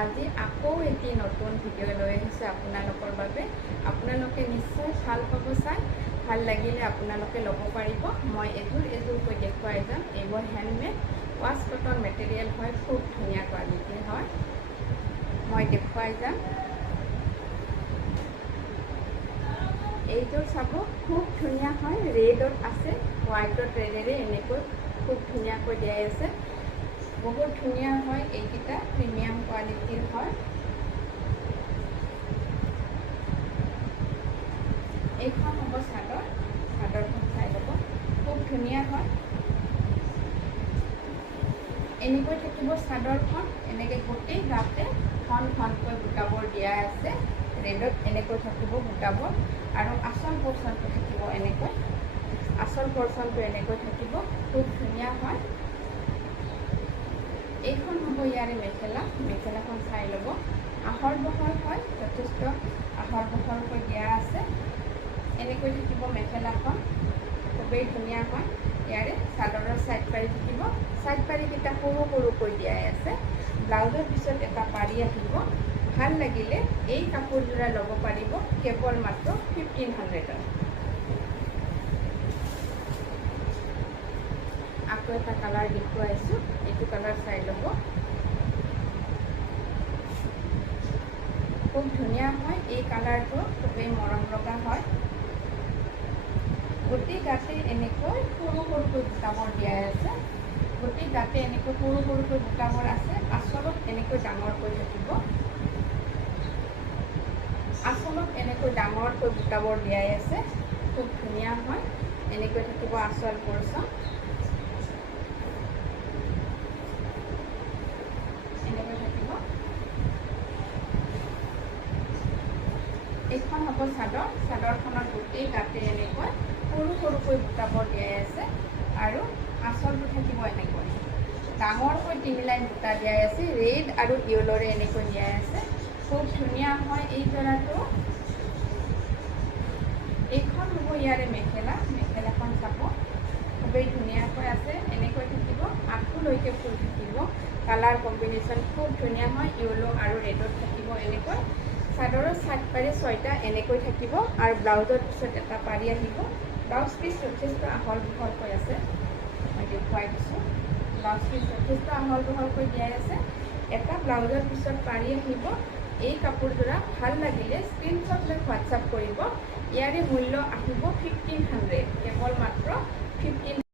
আজি আকৌ এটি নতুন ভিডিঅ' লৈ আহিছোঁ আপোনালোকৰ বাবে। আপোনালোকে নিশ্চয় ভাল পাব চাই। ভাল লাগিলে আপোনালোকে ল'ব পাৰিব। মই এযোৰকৈ দেখুৱাই যাম। এইবোৰ হেণ্ডমেড ৱাছ কটন মেটেৰিয়েল হয়, খুব ধুনীয়া কোৱালিটিৰ হয়। মই দেখুৱাই যাম। এইযোৰ চাব, খুব ধুনীয়া হয়। ৰেডত আছে, হোৱাইটত ৰেডেৰে এনেকৈ খুব ধুনীয়াকৈ দিয়াই আছে। বহুত ধুনীয়া হয়, এইকেইটা প্ৰিমিয়াম কোৱালিটিৰ হয়। এইখন হ'ব চাদৰ। চাদৰখন চাই ল'ব, খুব ধুনীয়া হয়। এনেকৈ থাকিব চাদৰখন। এনেকৈ গোটেই গাতে ঘন ঘনকৈ বুটাবোৰ দিয়া আছে। ৰেডত এনেকৈ থাকিব বুটাবোৰ, আৰু আচল পৰ্চনটো থাকিব এনেকৈ। আচল পৰ্চনটো এনেকৈ থাকিব, খুব ধুনীয়া হয়। এইখন হ'ব ইয়াৰে মেখেলা। মেখেলাখন চাই ল'ব, আহল বহল হয়, যথেষ্ট আহল বহলকৈ দিয়া আছে। এনেকৈ থাকিব মেখেলাখন, খুবেই ধুনীয়া হয়। ইয়াৰে চাদৰৰ ছাইড পাৰি থাকিব। ছাইড পাৰিকেইটা সৰু সৰুকৈ দিয়াই আছে। ব্লাউজৰ পিছত এটা পাৰি আহিব। ভাল লাগিলে এই কাপোৰযোৰা ল'ব পাৰিব কেৱল মাত্ৰ 1500ত। আকৌ এটা কালাৰ দেখুৱাইছোঁ, এইটো কালাৰ চাই ল'ব। খুব ধুনীয়া হয়। এই কালাৰটো খুবেই মৰম লগা হয়। গোটেই গাতে এনেকৈ সৰু সৰুকৈ বুটাবোৰ দিয়াই আছে। গোটেই গাতে এনেকৈ সৰু সৰুকৈ বুটাবোৰ আছে। আঁচলত এনেকৈ ডাঙৰকৈ থাকিব। আঁচলত এনেকৈ ডাঙৰকৈ বুটাবোৰ দিয়াই আছে। খুব ধুনীয়া হয়। এনেকৈ থাকিব আঁচল পৰ্চন। এনেকৈ থাকিব। এইখন হ'ব চাদৰ। চাদৰখনৰ গোটেই গাতে এনেকৈ সৰু সৰুকৈ বুটাবোৰ দিয়াই আছে, আৰু আঁচলটো থাকিব এনেকৈ ডাঙৰকৈ 3 লাইন বুটা দিয়াই আছে। ৰেড আৰু য়েল'ৰে এনেকৈ দিয়াই আছে। খুব ধুনীয়া হয় এই যোৰাটো। এইখন হ'ব ইয়াৰে মেখেলা। মেখেলাখন চাব, খুবেই ধুনীয়াকৈ আছে। এনেকৈ থাকিব, আঁঠুলৈকে ফুল থাকিব। কালাৰ কম্বিনেশ্যন খুব ধুনীয়া হয়। য়েল' আৰু ৰেডত থাকিব এনেকৈ। চাদৰৰ ছাইড পাৰি 6টা এনেকৈ থাকিব, আৰু ব্লাউজৰ পিছত এটা পাৰি আহিব। ব্লাউজ পিচ যথেষ্ট আহল বহলকৈ আছে। মই দেখুৱাই দিছোঁ। ব্লাউজ পিচ যথেষ্ট আহল বহলকৈ দিয়াই আছে। এটা ব্লাউজৰ পিছত পাৰি আহিব। এই কাপোৰযোৰা ভাল লাগিলে স্ক্ৰীনশ্বট লৈ হোৱাটছআপ কৰিব। ইয়াৰে মূল্য আহিব 1500, কেৱল মাত্ৰ 1500।